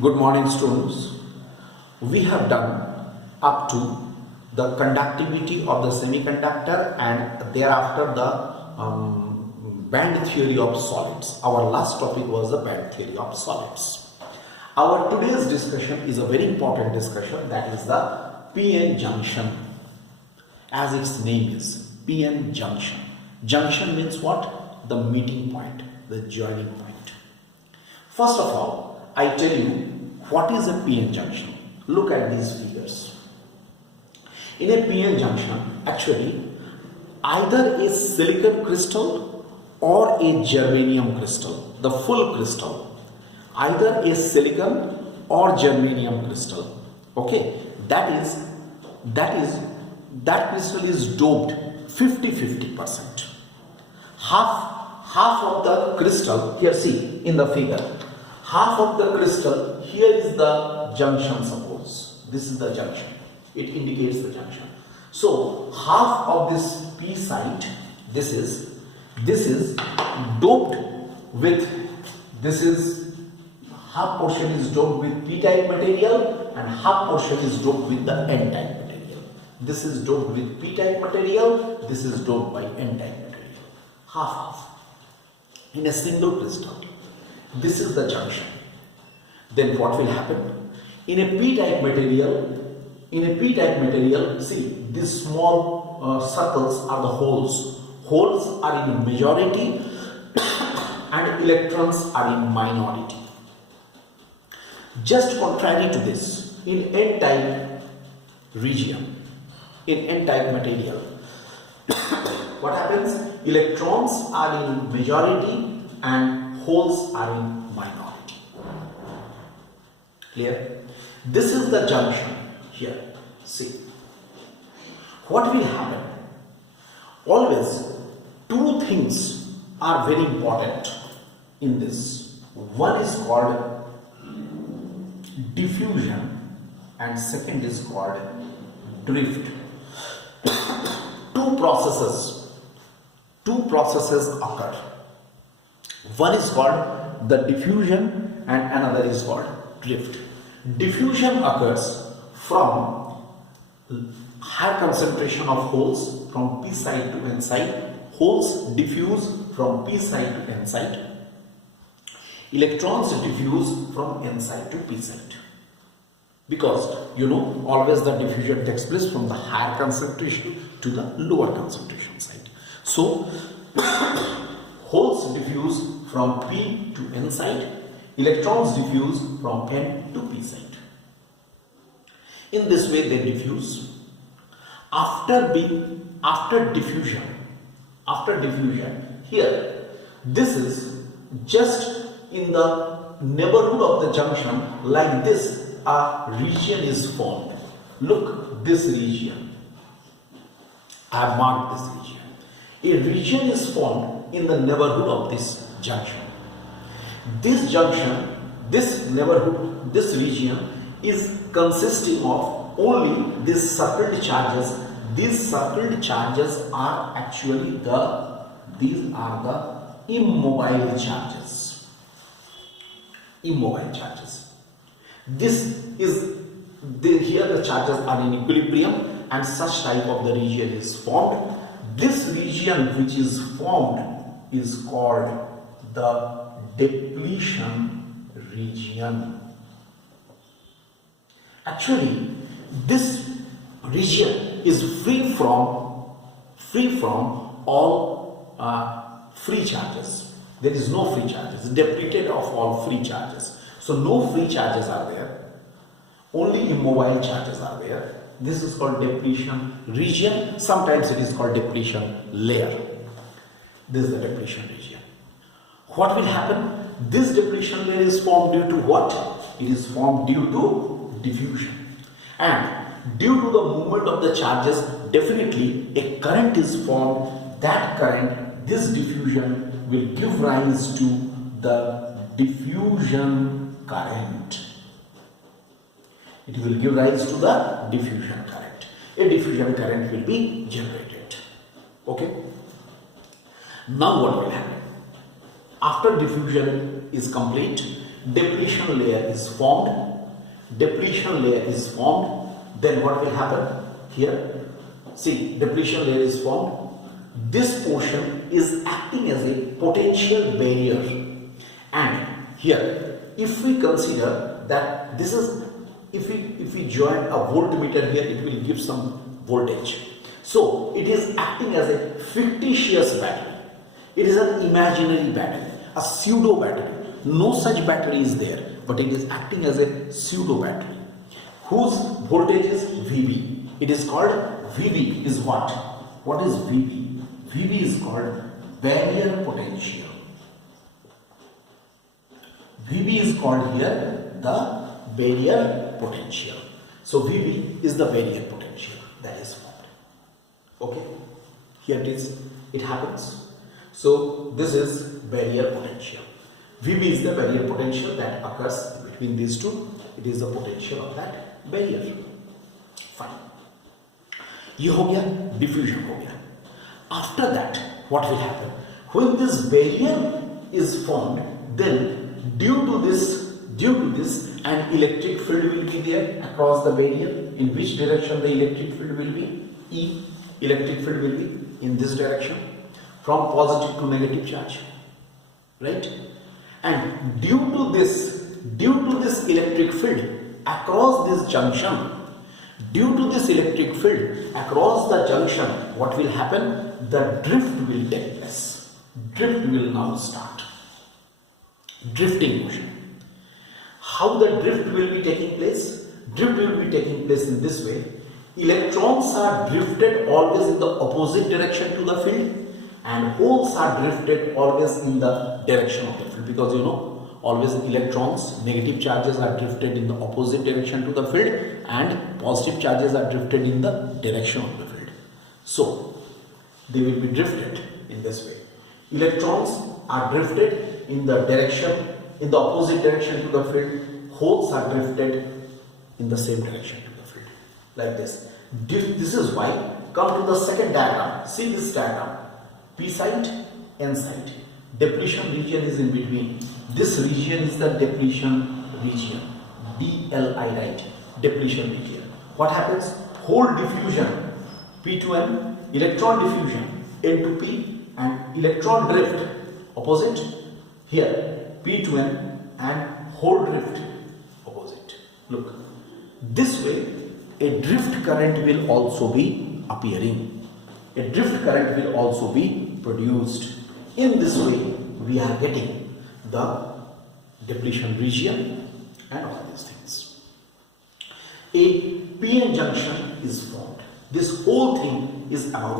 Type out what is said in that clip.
Good morning, students. We have done up to the conductivity of the semiconductor and thereafter the band theory of solids. Our last topic was the band theory of solids. Our today's discussion is a very important discussion, that is the PN junction. As its name is, PN junction. Junction means what? The meeting point, the joining point. First of all, I tell you what is a PN junction. Look at these figures. In a PN junction, actually, either a silicon crystal or a germanium crystal, the full crystal, either a silicon or germanium crystal. Okay, that crystal is doped 50-50%. Half of the crystal, here see in the figure, half of the crystal, here is the junction, suppose this is the junction, it indicates the junction. So half of this p site, this is doped with, this is half portion is doped with p type material and half portion is doped with the n type material. This is doped with p type material, this is doped by n type material. Half in a single crystal. This is the junction. Then what will happen? In a p-type material, see, these small circles are the holes. Holes are in majority and electrons are in minority. Just contrary to this, in n-type region, in n-type material, what happens? Electrons are in majority and holes are in minority. Clear? This is the junction here. See. What will happen? Always two things are very important in this. One is called diffusion and second is called drift. Two processes occur. One is called the diffusion and another is called drift. Diffusion occurs from higher concentration of holes from p side to n side. Holes diffuse from p side to n side. Electrons diffuse from n side to p side. Because always the diffusion takes place from the higher concentration to the lower concentration side. So holes diffuse from p to n side, electrons diffuse from n to p side. In this way they diffuse. After diffusion, here, this is just in the neighborhood of the junction, like this, a region is formed. Look, this region. I have marked this region. A region is formed in the neighborhood of this junction. This junction, this neighborhood, this region is consisting of only these circled charges. These circled charges are actually these are the immobile charges. Immobile charges. Here the charges are in equilibrium and such type of the region is formed. This region which is formed is called the depletion region. Actually, this region is free from all free charges. There is no free charges, depleted of all free charges. So no free charges are there, only immobile charges are there. This is called depletion region. Sometimes it is called depletion layer. This is the depletion region. What will happen? This depletion layer is formed due to what? It is formed due to diffusion. And due to the movement of the charges, definitely a current is formed. That current, this diffusion will give rise to the diffusion current. It will give rise to the diffusion current. A diffusion current will be generated. Okay? Now what will happen? After diffusion is complete, depletion layer is formed. Depletion layer is formed. Then what will happen? Here, see, depletion layer is formed. This portion is acting as a potential barrier. And here, if we consider that this is, if we join a voltmeter here, it will give some voltage. So it is acting as a fictitious battery. It is an imaginary battery, a pseudo battery. No such battery is there, but it is acting as a pseudo battery whose voltage is VB. It is called VB is what? What is VB? VB is called barrier potential. VB is called here the barrier potential. So VB is the barrier potential that is formed. Okay, here it is. It happens. So this is barrier potential. VB is the barrier potential that occurs between these two. It is the potential of that barrier. Fine. ये हो गया, diffusion हो गया. After that, what will happen? When this barrier is formed, then due to this, an electric field will be there across the barrier. In which direction the electric field will be? E. Electric field will be in this direction, from positive to negative charge, right? And due to this electric field across this junction, what will happen? The drift will take place. Drift will now start. Drifting motion. How the drift will be taking place? Drift will be taking place in this way. Electrons are drifted always in the opposite direction to the field, and holes are drifted always in the direction of the field, because you know always electrons, negative charges are drifted in the opposite direction to the field and positive charges are drifted in the direction of the field. So they will be drifted in this way. Electrons are drifted in the opposite direction to the field. Holes are drifted in the same direction to the field, like this. This is why, come to the second diagram. See this diagram. P side, N side. Depletion region is in between. This region is the depletion region. DLI, right? Depletion region. What happens? Hole diffusion, P to N, electron diffusion, N to P, and electron drift, opposite. Here, P to N and hole drift, opposite. Look, this way a drift current will also be appearing. A drift current will also be produced. In this way, we are getting the depletion region and all these things. A PN junction is formed. This whole thing is about